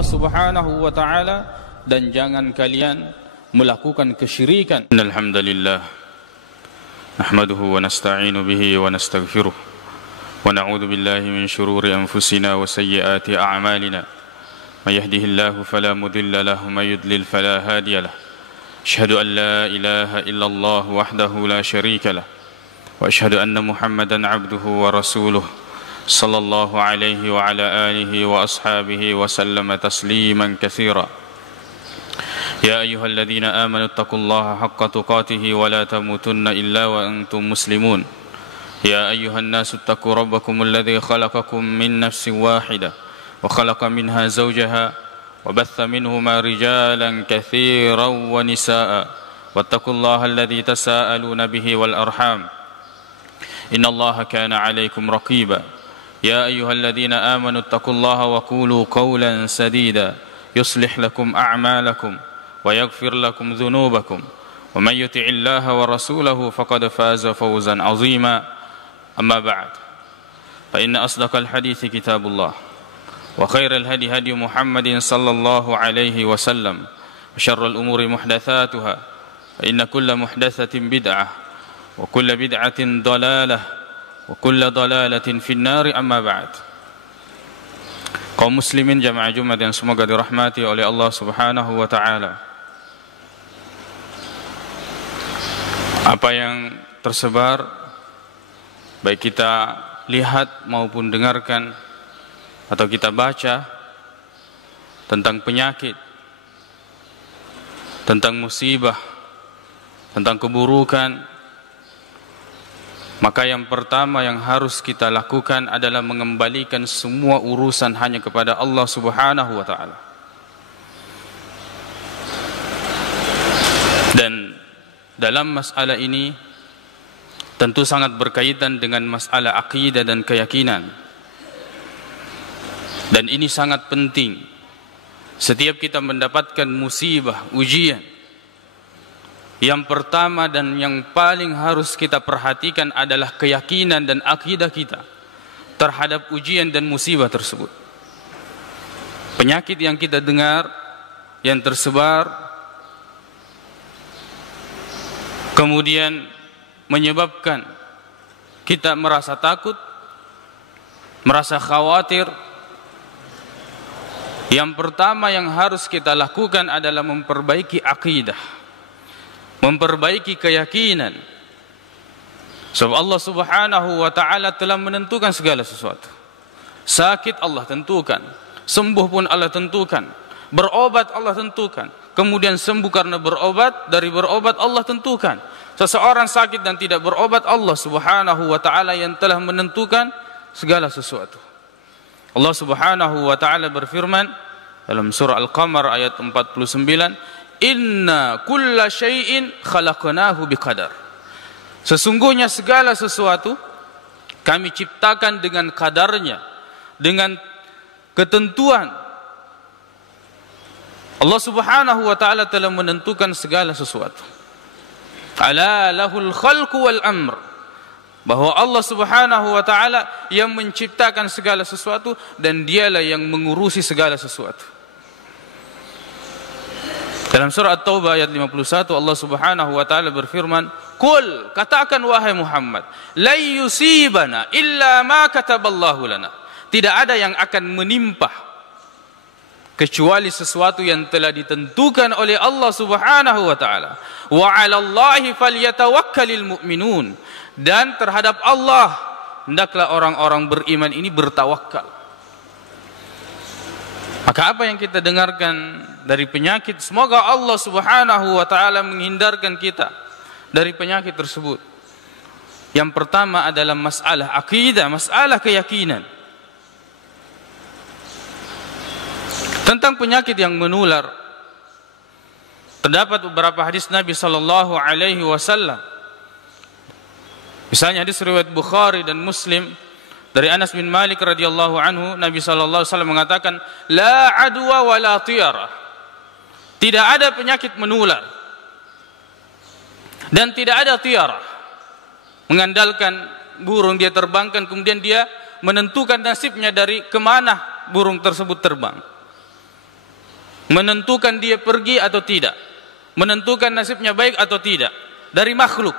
Allah Subhanahu wa taala dan jangan kalian melakukan kesyirikan. Innal hamdalillah nahmaduhu wa nasta'inu bihi wa nastaghfiruh wa na'udzu billahi min shururi anfusina wa sayyiati a'malina. May yahdihillahu fala mudilla lahu wa may yudlil fala hadiya lahu. Asyhadu an la ilaha illallah wahdahu la syarika lah wa asyhadu anna Muhammadan 'abduhu wa rasuluh sallallahu alaihi wa ala alihi wa ashabihi wa sallama tasliman katsira. Ya ayyuhalladzina amanu taqullaha haqqa tuqatih wa la tamutunna illa wa antum muslimun. Ya ayyuhan nasu taqu rabbakumul ladzi khalaqakum min nafsin wahidah wa khalaqa minha zawjaha wa batha minhuma rijalan katsiran wa nisaa wattaqullaha alladzi tasaaluna bihi wal arham innallaha kana 'alaikum raqiba. Ya ayyuhalladzina amanu taqullaha wa qulu qawlan sadida yuslih lakum a'malakum wa yaghfir lakum dhunubakum wa may yuti'illaha wa rasulahu faqad faza fawzan 'azima. أما بعد فإن أصدق الحديث كتاب الله وخير الهدي هدي محمد صلى الله عليه وسلم وشر الأمور محدثاتها فإن كل محدثة بدعة وكل بدعة ضلالة وكل ضلالة في النار. أما بعد. Kaum muslimin jamaah Jumat yang semoga dirahmati oleh Allah Subhanahu wa taala. Apa yang tersebar baik kita lihat maupun dengarkan atau kita baca tentang penyakit, tentang musibah, tentang keburukan, maka yang pertama yang harus kita lakukan adalah mengembalikan semua urusan hanya kepada Allah Subhanahu wa taala. Dan dalam masalah ini tentu sangat berkaitan dengan masalah akidah dan keyakinan. Dan ini sangat penting. Setiap kita mendapatkan musibah, ujian, yang pertama dan yang paling harus kita perhatikan adalah keyakinan dan akidah kita terhadap ujian dan musibah tersebut. Penyakit yang kita dengar, yang tersebar, kemudian menyebabkan kita merasa takut, merasa khawatir. Yang pertama yang harus kita lakukan adalah memperbaiki akidah, memperbaiki keyakinan. Sebab Allah Subhanahu wa taala telah menentukan segala sesuatu. Sakit Allah tentukan, sembuh pun Allah tentukan, berobat Allah tentukan, kemudian sembuh karena berobat, dari berobat Allah tentukan. Seseorang sakit dan tidak berobat, Allah Subhanahu wa taala yang telah menentukan segala sesuatu. Allah Subhanahu wa taala berfirman dalam surah Al-Qamar ayat 49, "Inna kulla syai'in khalaqnahu biqadar." Sesungguhnya segala sesuatu kami ciptakan dengan kadarnya, dengan ketentuan. Allah Subhanahu wa taala telah menentukan segala sesuatu. Ala lahul khalqu wal amr, bahwa Allah Subhanahu wa taala yang menciptakan segala sesuatu dan dialah yang mengurusi segala sesuatu. Dalam surah At-Taubah ayat 51 Allah Subhanahu wa taala berfirman, "Qul," katakan wahai Muhammad, "la yusibana illa ma kataballahu lana." Tidak ada yang akan menimpa kecuali sesuatu yang telah ditentukan oleh Allah Subhanahu wa taala. Wa 'alallahi falyatawakkalul mu'minun, dan terhadap Allah hendaklah orang-orang beriman ini bertawakal. Maka apa yang kita dengarkan dari penyakit, semoga Allah Subhanahu wa taala menghindarkan kita dari penyakit tersebut. Yang pertama adalah masalah akidah, masalah keyakinan. Tentang penyakit yang menular, terdapat beberapa hadis Nabi sallallahu alaihi wasallam. Misalnya hadis riwayat Bukhari dan Muslim dari Anas bin Malik radhiyallahu anhu, Nabi sallallahu alaihi wasallam mengatakan, "La adwa wa la tiyara." Tidak ada penyakit menular dan tidak ada tiara. Mengandalkan burung dia terbangkan, kemudian dia menentukan nasibnya dari kemana burung tersebut terbang. menentukan dia pergi atau tidak, menentukan nasibnya baik atau tidak dari makhluk.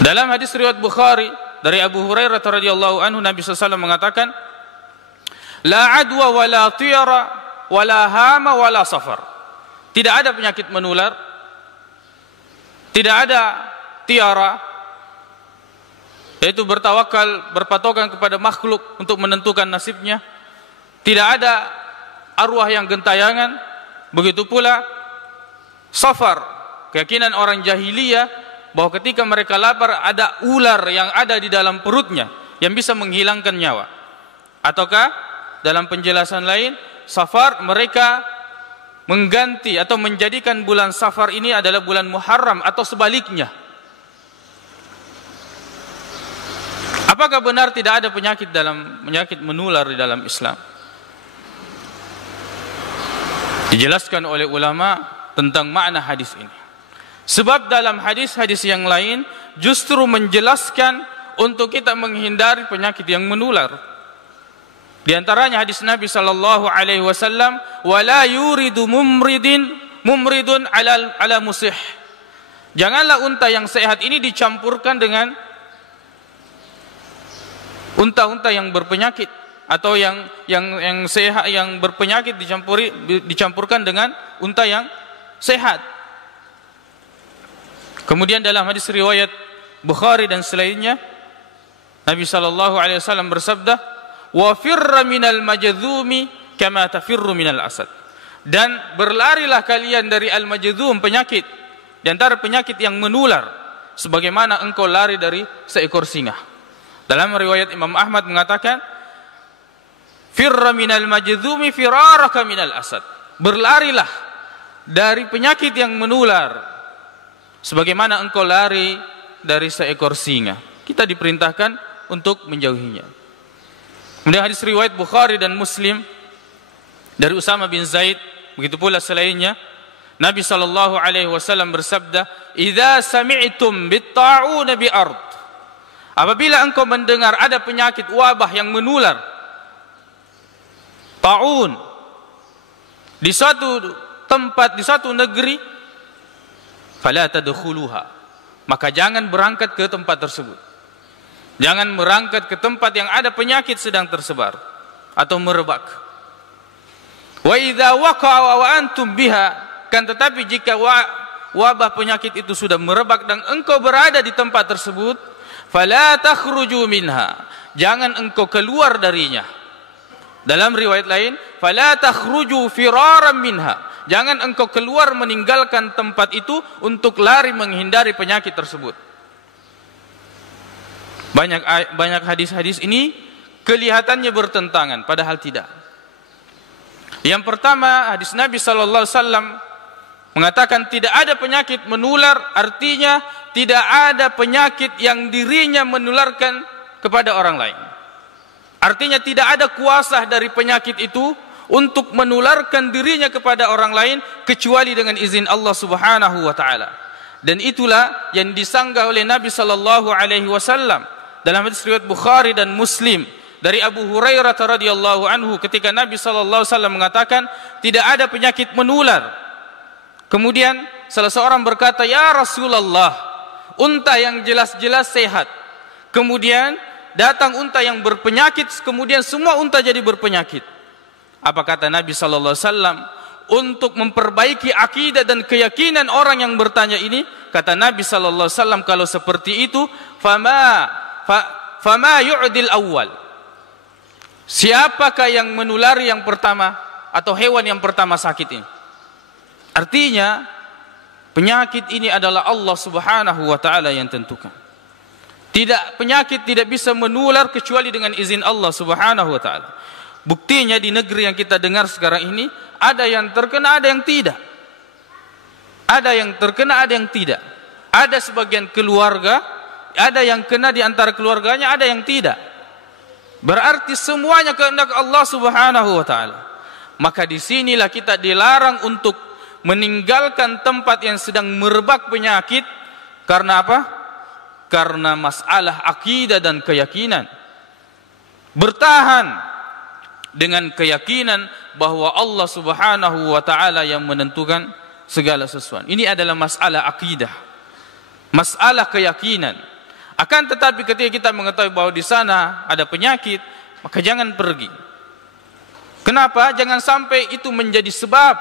Dalam hadis riwayat Bukhari dari Abu Hurairah radhiyallahu anhu, Nabi SAW mengatakan, la adwa wala tiyara wala hama wala safar. Tidak ada penyakit menular, tidak ada tiara, yaitu bertawakal, berpatokan kepada makhluk untuk menentukan nasibnya. Tidak ada arwah yang gentayangan. Begitu pula safar, keyakinan orang jahiliyah bahwa ketika mereka lapar ada ular yang ada di dalam perutnya yang bisa menghilangkan nyawa. Ataukah dalam penjelasan lain, safar mereka mengganti atau menjadikan bulan safar ini adalah bulan Muharram atau sebaliknya. Apakah benar tidak ada penyakit menular di dalam Islam? Dijelaskan oleh ulama tentang makna hadis ini. Sebab dalam hadis-hadis yang lain justru menjelaskan untuk kita menghindari penyakit yang menular. Di antaranya hadis Nabi sallallahu alaihi wasallam, "Wala yuridu mumridun ala musih." Janganlah unta yang sehat ini dicampurkan dengan unta-unta yang berpenyakit, atau yang sehat yang berpenyakit dicampurkan dengan unta yang sehat. Kemudian dalam hadis riwayat Bukhari dan selainnya, Nabi sallallahu alaihi wasallam bersabda, "Wa firra minal majdzumi kama tafirru minal asad." Dan berlarilah kalian dari al-majdzum, penyakit di antara penyakit yang menular, sebagaimana engkau lari dari seekor singa. Dalam riwayat Imam Ahmad mengatakan, "Firra minal majdzumi firaraka minal asad." Berlarilah dari penyakit yang menular sebagaimana engkau lari dari seekor singa. Kita diperintahkan untuk menjauhinya. Kemudian hadis riwayat Bukhari dan Muslim dari Usama bin Zaid, begitu pula selainnya, Nabi sallallahu alaihi wasallam bersabda, "Idza sami'tum bit-ta'un bi ard." Apabila engkau mendengar ada penyakit wabah yang menular, ta'un, di suatu tempat, di suatu negeri, fala tadkhuluha, maka jangan berangkat ke tempat tersebut. Jangan berangkat ke tempat yang ada penyakit sedang tersebar atau merebak. Wa idza waqa'a wa antum biha, kan tetapi jika wabah penyakit itu sudah merebak dan engkau berada di tempat tersebut, fala takhruju minha, jangan engkau keluar darinya. Dalam riwayat lain, fala takhruju firaran minha, jangan engkau keluar meninggalkan tempat itu untuk lari menghindari penyakit tersebut. Banyak hadis-hadis ini kelihatannya bertentangan, padahal tidak. Yang pertama, hadis Nabi sallallahu alaihi wasallam mengatakan tidak ada penyakit menular, artinya tidak ada penyakit yang dirinya menularkan kepada orang lain. Artinya tidak ada kuasa dari penyakit itu untuk menularkan dirinya kepada orang lain kecuali dengan izin Allah Subhanahu wa taala. Dan itulah yang disanggah oleh Nabi sallallahu alaihi wasallam dalam hadis riwayat Bukhari dan Muslim dari Abu Hurairah radhiyallahu anhu, ketika Nabi sallallahu alaihi wasallam mengatakan tidak ada penyakit menular. Kemudian salah seorang berkata, "Ya Rasulullah, unta yang jelas-jelas sehat. Kemudian datang unta yang berpenyakit, kemudian semua unta jadi berpenyakit." Apa kata Nabi sallallahu alaihi wasallam? Untuk memperbaiki akidah dan keyakinan orang yang bertanya ini, kata Nabi sallallahu alaihi wasallam, kalau seperti itu, fama yu'dil awwal. Siapakah yang menulari yang pertama atau hewan yang pertama sakit ini? Artinya penyakit ini adalah Allah Subhanahu wa taala yang tentukan. Penyakit tidak bisa menular kecuali dengan izin Allah Subhanahu wa taala. Buktinya di negeri yang kita dengar sekarang ini, ada yang terkena, ada yang tidak. Ada yang terkena, ada yang tidak. Ada sebagian keluarga, ada yang kena di antara keluarganya, ada yang tidak. Berarti semuanya kehendak Allah Subhanahu wa taala. Maka disinilah kita dilarang untuk meninggalkan tempat yang sedang merebak penyakit. Karena apa? Karena masalah akidah dan keyakinan. Bertahan dengan keyakinan bahwa Allah Subhanahu wa taala yang menentukan segala sesuatu. Ini adalah masalah akidah, masalah keyakinan. Akan tetapi ketika kita mengetahui bahwa di sana ada penyakit, maka jangan pergi. Kenapa? Jangan sampai itu menjadi sebab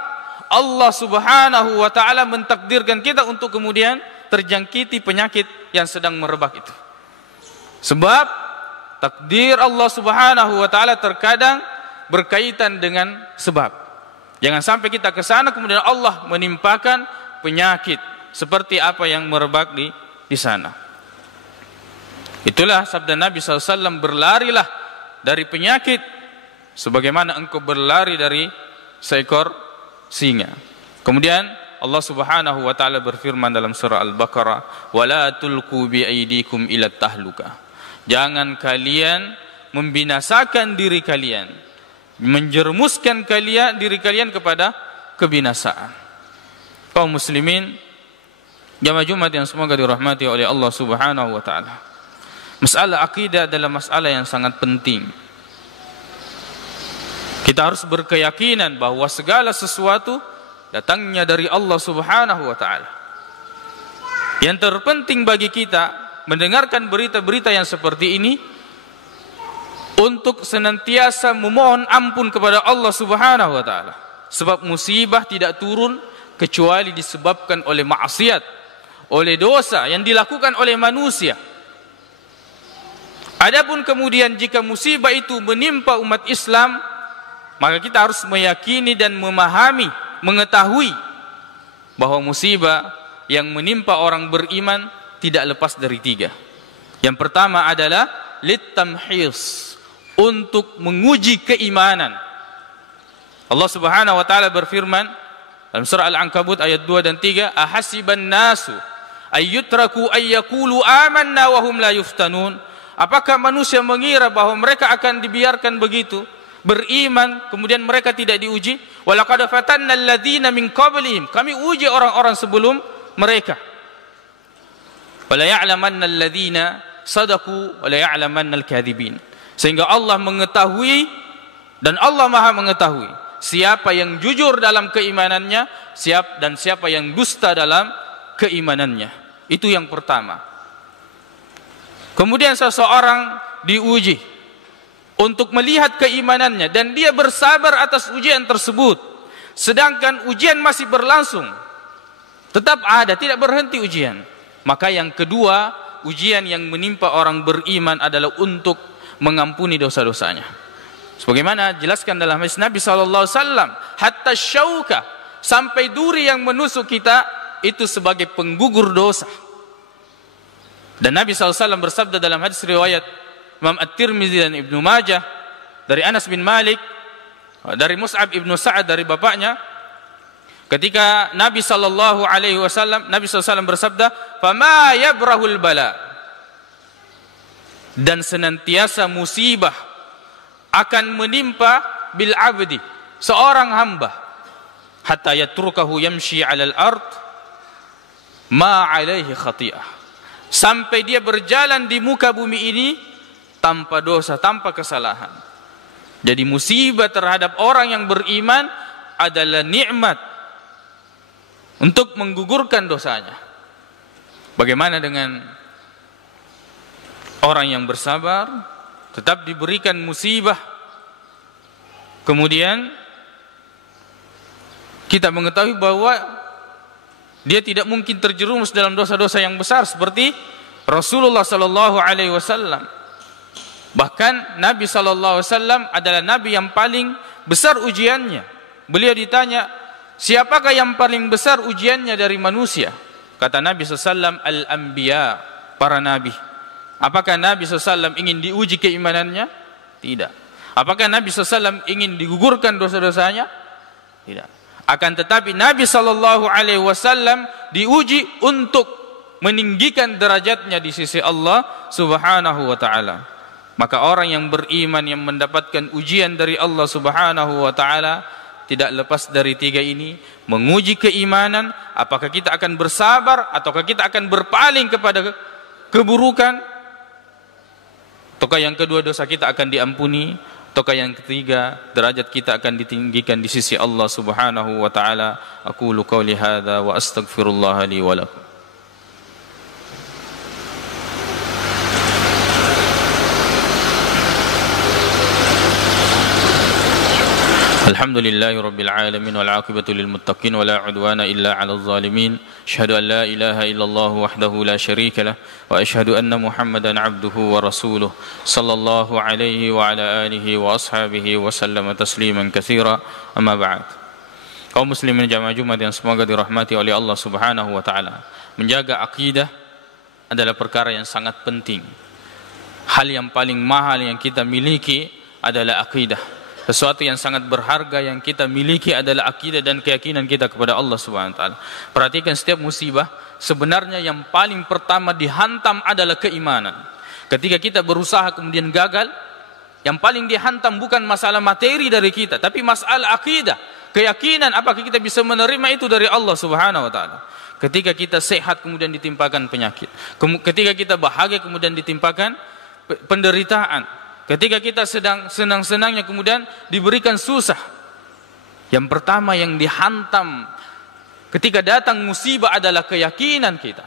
Allah Subhanahu wa taala mentakdirkan kita untuk kemudian terjangkiti penyakit yang sedang merebak itu. Sebab takdir Allah Subhanahu wa taala terkadang berkaitan dengan sebab. Jangan sampai kita ke sana kemudian Allah menimpakan penyakit seperti apa yang merebak di sana. Itulah sabda Nabi SAW, berlarilah dari penyakit sebagaimana engkau berlari dari seekor singa. Kemudian Allah Subhanahu wa taala berfirman dalam surah Al-Baqarah, "Wala tulqu bi aydikum ila tahluka." Jangan kalian membinasakan diri kalian, menjerumuskan diri kalian kepada kebinasaan. Kaum muslimin, jamaah Jumat yang semoga dirahmati oleh Allah Subhanahu wa taala. Masalah akidah adalah masalah yang sangat penting. Kita harus berkeyakinan bahwa segala sesuatu datangnya dari Allah Subhanahu wa taala. Yang terpenting bagi kita mendengarkan berita-berita yang seperti ini untuk senantiasa memohon ampun kepada Allah Subhanahu wa taala. Sebab musibah tidak turun kecuali disebabkan oleh maksiat, oleh dosa yang dilakukan oleh manusia. Adapun kemudian jika musibah itu menimpa umat Islam, maka kita harus meyakini dan memahami, mengetahui bahwa musibah yang menimpa orang beriman tidak lepas dari tiga. Yang pertama adalah litamhis, untuk menguji keimanan. Allah Subhanahu wa taala berfirman dalam surah Al-Ankabut ayat 2 dan 3, "Ahasiban nasu ayyutraku ayyaqulu amanna wa hum la yuftanun." Apakah manusia mengira bahwa mereka akan dibiarkan begitu, beriman kemudian mereka tidak diuji? Walaqad fatanna alladzina min qablihim, kami uji orang-orang sebelum mereka. Wala ya'lamanna alladzina sadaqu wala ya'lamanna al-kadzibin. Sehingga Allah mengetahui dan Allah Maha mengetahui siapa yang jujur dalam keimanannya, siapa yang dusta dalam keimanannya. Itu yang pertama. Kemudian seseorang diuji untuk melihat keimanannya dan dia bersabar atas ujian tersebut. Sedangkan ujian masih berlangsung, tetap ada, tidak berhenti ujian. Maka yang kedua, ujian yang menimpa orang beriman adalah untuk mengampuni dosa-dosanya. Sebagaimana jelaskan dalam hadis Nabi SAW, hatta syauka, sampai duri yang menusuk kita itu sebagai penggugur dosa. Dan Nabi SAW bersabda dalam hadis riwayat Imam At-Tirmizi dan Ibnu Majah dari Anas bin Malik, dari Mus'ab ibnu Sa'ad dari bapaknya, ketika Nabi SAW bersabda, "Fama yabrahul bala." Dan senantiasa musibah akan menimpa bil abdi, seorang hamba, hatta yatrukahu yamshi 'alal ard ma 'alaihi khati'ah. Sampai dia berjalan di muka bumi ini tanpa dosa, tanpa kesalahan. Jadi musibah terhadap orang yang beriman adalah nikmat untuk menggugurkan dosanya. Bagaimana dengan orang yang bersabar, tetap diberikan musibah, kemudian kita mengetahui bahwa dia tidak mungkin terjerumus dalam dosa-dosa yang besar seperti Rasulullah sallallahu alaihi wasallam. Bahkan Nabi sallallahu alaihi wasallam adalah nabi yang paling besar ujiannya. Beliau ditanya, "Siapakah yang paling besar ujiannya dari manusia?" Kata Nabi sallallahu alaihi wasallam, "Al-anbiya", para nabi. Apakah Nabi sallallahu alaihi wasallam ingin diuji keimanannya? Tidak. Apakah Nabi sallallahu alaihi wasallam ingin digugurkan dosa-dosanya? Tidak. Akan tetapi Nabi sallallahu alaihi wasallam diuji untuk meninggikan derajatnya di sisi Allah Subhanahu wa taala. Maka orang yang beriman yang mendapatkan ujian dari Allah Subhanahu wa taala tidak lepas dari tiga ini, menguji keimanan, apakah kita akan bersabar ataukah kita akan berpaling kepada keburukan, ataukah yang kedua dosa kita akan diampuni Ataukah yang ketiga, derajat kita akan ditinggikan di sisi Allah Subhanahu wa taala. Aqulu qauli hadza wa astaghfirullah li wa lakum. Alhamdulillahi rabbil alamin wal aqibatu lil muttaqin wa la udwana illa 'alal zalimin. Asyhadu an la ilaha illallah wahdahu la syarika lah wa asyhadu anna Muhammadan 'abduhu wa rasuluh sallallahu alaihi wa ala alihi wa ashabihi wa sallama tasliman katsira. Amma ba'd. Kaum muslimin jamaah Jumat yang semoga dirahmati oleh Allah Subhanahu wa taala. Menjaga akidah adalah perkara yang sangat penting. Hal yang paling mahal yang kita miliki adalah akidah. Sesuatu yang sangat berharga yang kita miliki adalah akidah dan keyakinan kita kepada Allah Subhanahu wa taala. Perhatikan setiap musibah, sebenarnya yang paling pertama dihantam adalah keimanan. Ketika kita berusaha kemudian gagal, yang paling dihantam bukan masalah materi dari kita, tapi masalah akidah, keyakinan apakah kita bisa menerima itu dari Allah Subhanahu wa taala. Ketika kita sehat kemudian ditimpakan penyakit. Ketika kita bahagia kemudian ditimpakan penderitaan. Ketika kita sedang senang-senangnya kemudian diberikan susah. Yang pertama yang dihantam ketika datang musibah adalah keyakinan kita.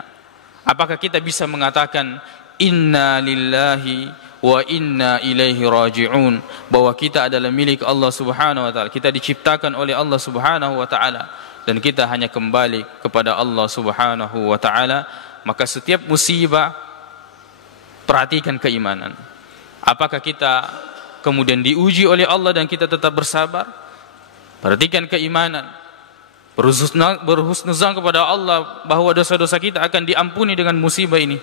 Apakah kita bisa mengatakan inna lillahi wa inna ilaihi raji'un, bahwa kita adalah milik Allah Subhanahu wa taala, kita diciptakan oleh Allah Subhanahu wa taala dan kita hanya kembali kepada Allah Subhanahu wa taala. Maka setiap musibah perhatikan keimanan. Apakah kita kemudian diuji oleh Allah dan kita tetap bersabar? Perhatikan keimanan. Berhusnuzan kepada Allah bahwa dosa-dosa kita akan diampuni dengan musibah ini.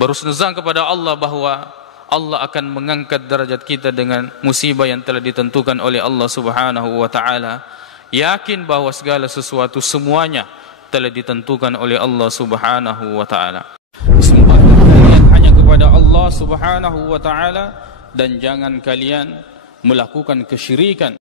Berhusnuzan kepada Allah bahwa Allah akan mengangkat derajat kita dengan musibah yang telah ditentukan oleh Allah Subhanahu wa taala. Yakin bahwa segala sesuatu semuanya telah ditentukan oleh Allah Subhanahu wa taala. Sembahlah kalian hanya kepada Allah Subhanahu wa taala dan jangan kalian melakukan kesyirikan.